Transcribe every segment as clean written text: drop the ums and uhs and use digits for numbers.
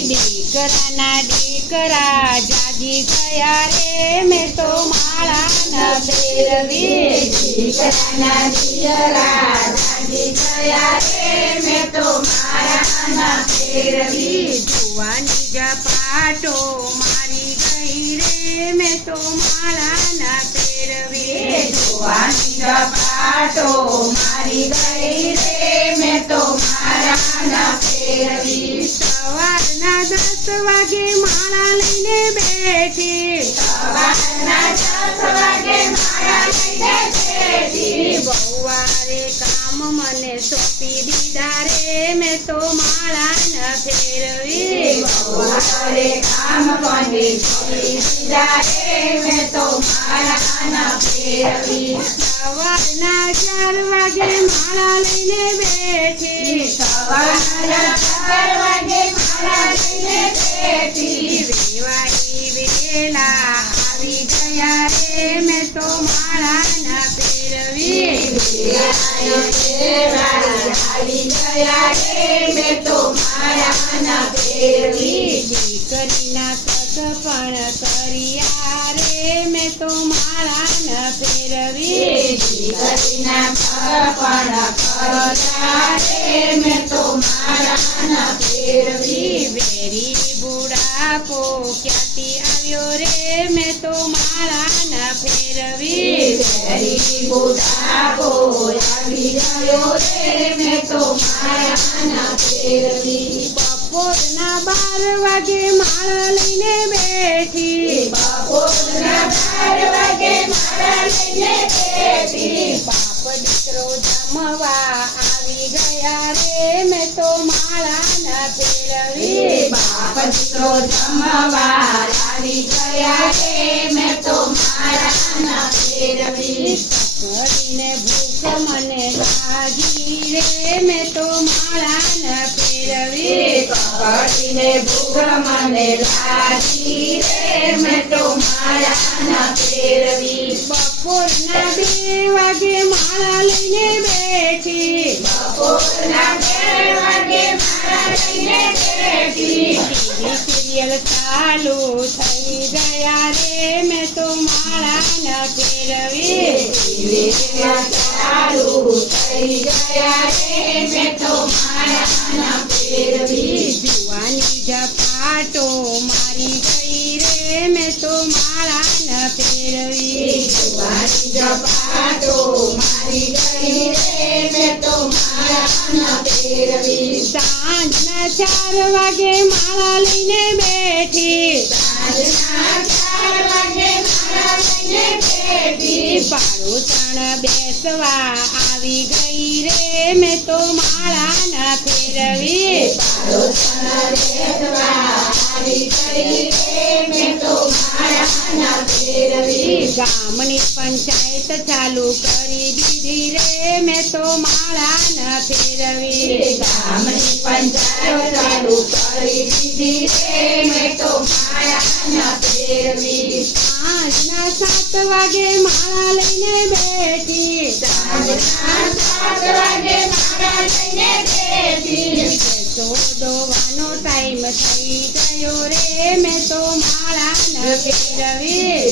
દીકરાના દીકરા જાગી ગયા રે મેં તો માળા ન ફેરવી દીકરાના દીકરા જાગી ગયા રે મેં તો માળા ન ફેરવી જુવાની ઝપાટો મારી ગઈ રે મેં તો માળા ન ફેરવી જુવાની ઝપાટો મારી ગઈ રે મેં તો માળા ન ફેરવી સવારના 10 વાગે માળા લઈને બેઠી સવારના 10 વાગે માળા લઈને બેઠી બહુવારે કામ મને સોંપી દીધા રે મેં તો માળા ન ફેરવી બહુવારે કામ મને સોંપી દીધા રે મેં તો માળા ન ફેરવી સવારના 4 વાગે માળા લઈને બેઠી સવારના 4 વાગે માળા લઈને બેઠી વેવાઈ વેલા આવી ગયા રે મેં તો માળા ન ફેરવી આવી ગયા રે મેં તો માળા ન ફેરવી દીકરીના કસ પણ કર્યા રે મેં તો માળા ન ફેરવી દીકરીના પણ કર્યા રે મેં તો માળા ન ફેરવી વેરી બુઢાપો ક્યાંથી આવ્યો રે મેં તો માળા ન ફેરવી વેરી બુઢાપો આવી ગયો રે મેં તો માળા ન ફેરવી બપોરના 12 વાગે માળા લઈને બેઠી બપોરના 12 વાગે માળા લઈને બેઠી બાપ દીકરો જમવા આવી ગયા રે મેં તો માળા ન ફેરવી બાપ દીકરો જમવા આવી ગયા રે મેં તો માળા ન ફેરવી કરીને ભૂખ મને લાગી રે મેં તો માળા ન ફેરવી કકડીને ભૂખ મને લાગી રે મેં તો માળા ન ફેરવી બપોરના 2 વાગે માળા લઈને બેઠી બપોરના 2 વાગે માળા લઈને બેઠી સિરિયલ ચાલુ થઈ ગયા રે મેં તો માળા ન ફેરવી ચાલુ થઈ ગયા રે મેં તો માળા ન ફેરવી જુવાની ઝપાટો મારી ગઈ રે મેં તો માળા ન ફેરવી જુવાની ઝપાટો મારી ગઈ રે મેં તો માળા ન ફેરવી સાંજના 4 વાગે માળા લઈને બેઠી સાંજના 4 વાગે માળા લઈને બેઠી પાડોસણ બેસવા આવી ગઈ રે મેં તો માળા ન ફેરવી પાડોસણ બેસવા આવી ગઈ રે મેં તો માળા ન ફેરવી ગામની પંચાયત ચાલુ કરી દીધી રે મેં તો માળા ન ફેરવી ગામની પંચાયત ચાલુ કરી દીધી રે મેં તો માળા ન ફેરવી સાંજના 7 વાગે માળા લઈને બેઠી સાંજના 7 વાગે માળા લઈને બેઠી દોવાનો ટાઈમ થઈ ગયો રે મેં તો માળા ન ફેરવી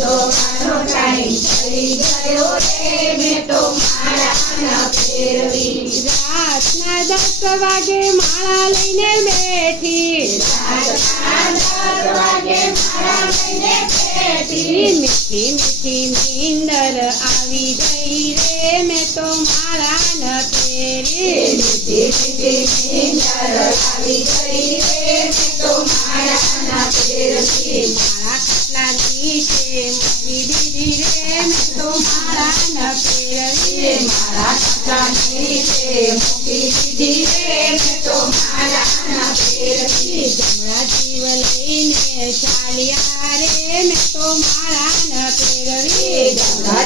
દોવાનો ટાઈમ થઈ ગયો રે મેં તો માળા ન ફેરવી રાતના 10 વાગે માળા લઈને બેઠી રાતના 10 વાગે માળા લઈને બેઠી મીઠી મીઠી નીંદર આવી ગઈ રે મેં તો માળા ન ફેરવી મીઠી મીઠી નીંદર આવી ગઈ રે મેં તો માળા ન ફેરવી માળા ખાટલા નીચે મૂકી દીધી રે મેં તો માળા ન ફેરવી માળા ખાટલા નીચે મૂકી દીધી રે મેં તો માળા ન ફેરવી જમણા જીવ લઈને ચાલ્યા રે મેં તો માળા ન ફેરવી ગંગા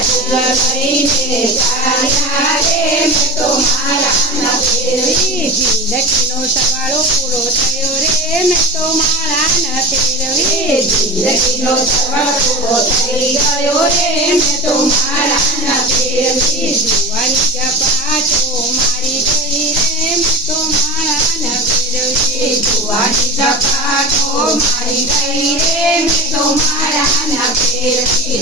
લઈને ચાલ્યા રે મેં તો માળા ન ફેરવી જિંદગીનો સવાળો પૂરો થયો રે મેં તો માળા ન ફેરવી જિંદગીનો સવાલ પૂરો થઈ ગયો રે મેં તો માળા ન ફેરવી જુવાની ઝપાટો મારી જુવાજી ઝપાટો મારી ગઈ રે મેં તો મારાના ફેરવી